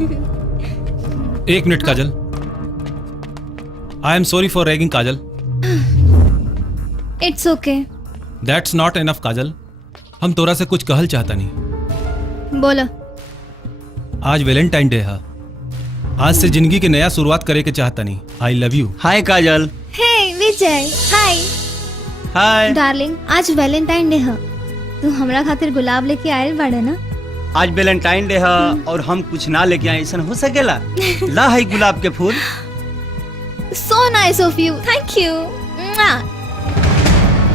एक minute Kajal, I am sorry for ragging Kajal. It's okay. That's not enough Kajal, हम तोरा से कुछ कहल चाहता नहीं। बोलो। आज वैलेंटाइन डे है, आज से जिंदगी के नया शुरुआत करे के चाहता नहीं। I love you. Hi Kajal. Hey Vijay. Hi hi darling, आज वैलेंटाइन डे है, तू हमरा खातिर गुलाब लेके आयल बाड़े ना? आज वैलेंटाइन डे है और हम कुछ ना लेके आए, ऐसा हो सकेला? ला है गुलाब के फूल। So nice of you, thank you.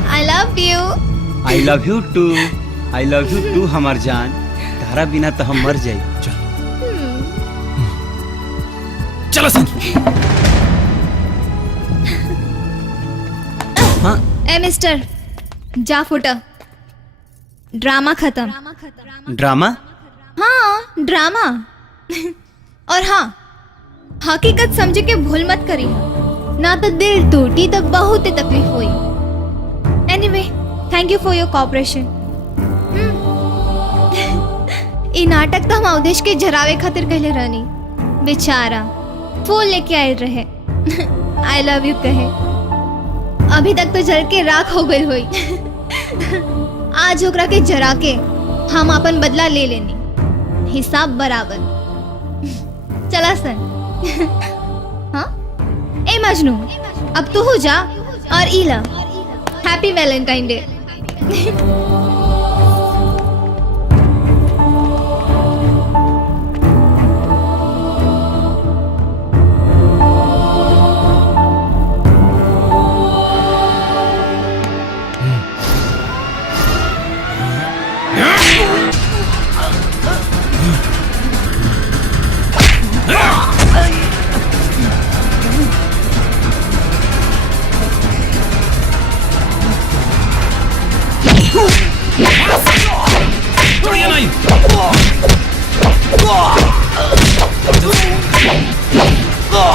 I love you. I love you too. I love you too हमार जान, तारा बिना तो हम मर जाए। चलो सन। हाँ ए मिस्टर, जा फुटा, ड्रामा खत्म। ड्रामा? हाँ ड्रामा। और हाँ, हकीकत समझ के भूल मत करी, ना तो दिल टूटी तो बहुत तकलीफ हुई। Anyway, thank you for your cooperation. ये नाटक तो हम अवधेश के जरावे खातिर कहले रहनी, बेचारा फूल लेके आए रहे। आई लव यू कहे, अभी तक तो जल के राख हो गई हुई। आज ओकरा के जरा के हम अपन बदला ले लेनी, हिसाब बराबर। चला सन। हाँ ए मजनू, अब तू हो जा और इला हैप्पी वैलेंटाइन डे।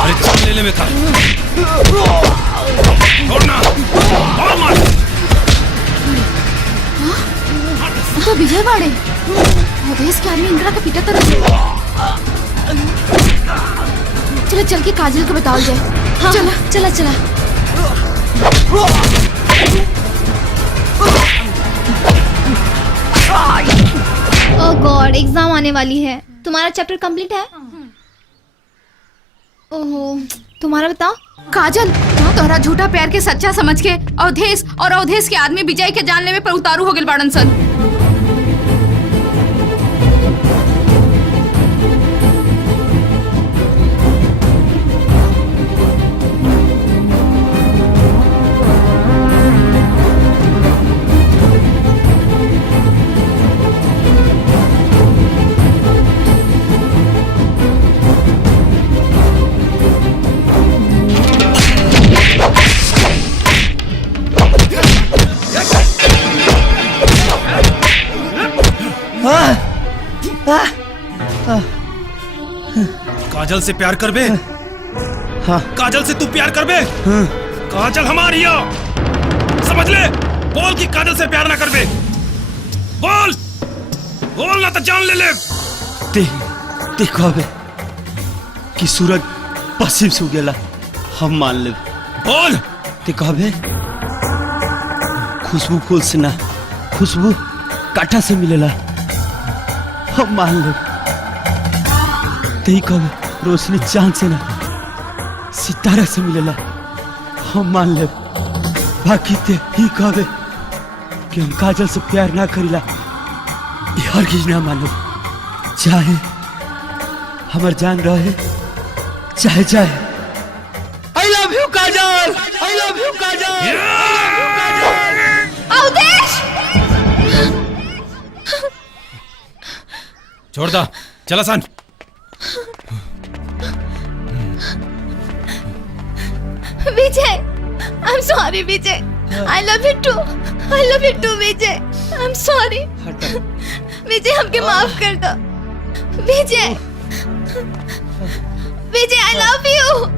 अरे चल ले ले में खा। छोड़ना और मार। तो विजय बाड़े अवधेश के आदमी इंदिरा का पीटा तरह। चलो चल के काजल को बताओ जाए। हाँ, चला चला चला। ओह गॉड, एग्जाम आने वाली है। तुम्हारा चैप्टर कंप्लीट है? ओहो, तुम्हारा बताओ। काजल, तोहरा झूठा प्यार के सच्चा समझ के अवधेश और अवधेश के आदमी विजय के जान लेवे पर उतारू हो गए बाड़न सन। काजल से प्यार कर बे? हाँ। काजल से तू प्यार कर बे? हाँ। काजल हमारी है, समझ ले। बोल कि काजल से प्यार ना कर बे। बोल बोल ना तो जान ले ले। देखो बे कि सूरज पश्चिम से उगेला, हम मान ले। बोल। देखो बे, खुशबू फूल से ना, खुशबू कांटा से मिलेला, हम मान ले। देखो बे, रोशनी चांद से ना, सितारा से मिलेला, हम मान ले। बाकी ते ही कहबे कि हम काजल से प्यार ना करीला, ये हरगिज ना मानो। चाहे हमार जान रहे चाहे जाए। I love you Kajal, I love you Kajal. Awadhesh! छोड़ दा, चला सन। Vijay, I am sorry Vijay. I love you too, I love you too Vijay. I am sorry Vijay, हमके माफ कर दो विजय। विजय, आई लव यू।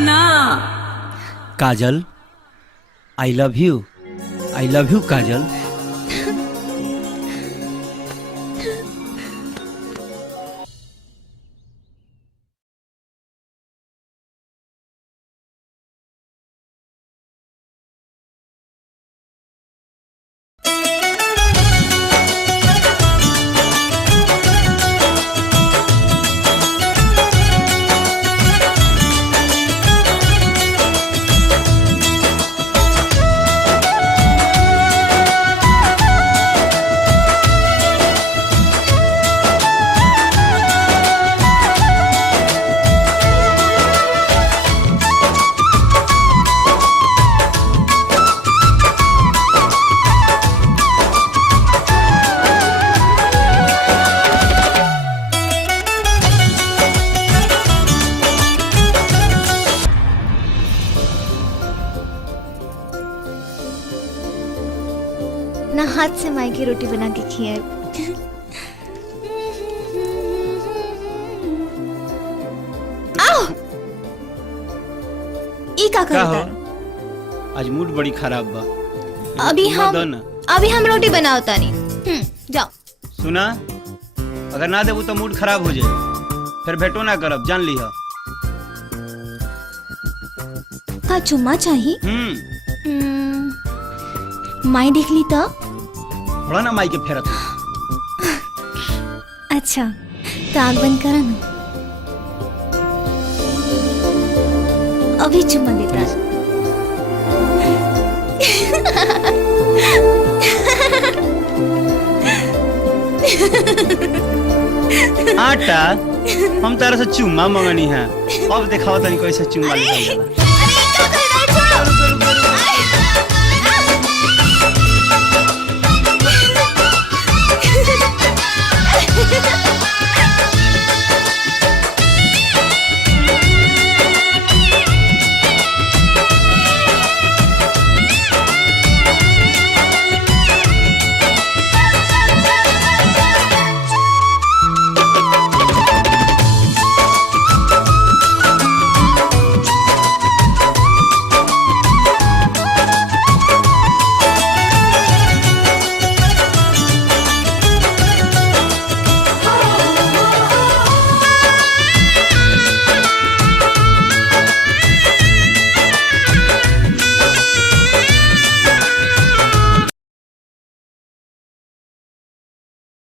ना। काजल, आई लव यू काजल। ना हाथ से माई की रोटी बना के खिए। आओ ई का करता है? आज मूड बड़ी खराब बा। अभी हम रोटी बनाओ तानी। जाओ। सुना, अगर ना देबू तो मूड खराब हो जाए, फिर भेटो ना करब, जान लिहा। का चुम्मा चाहिए? माई देख ली तो? थोड़ा ना माई के फेरत। अच्छा तो आग बंद करा ना, अभी चुम्मा देता है। आटा, हम तारा से चुम्मा मंगनी है, अब दिखाओ तनी कैसे चुम्मा लेगा। अरे क्या कर रहा है?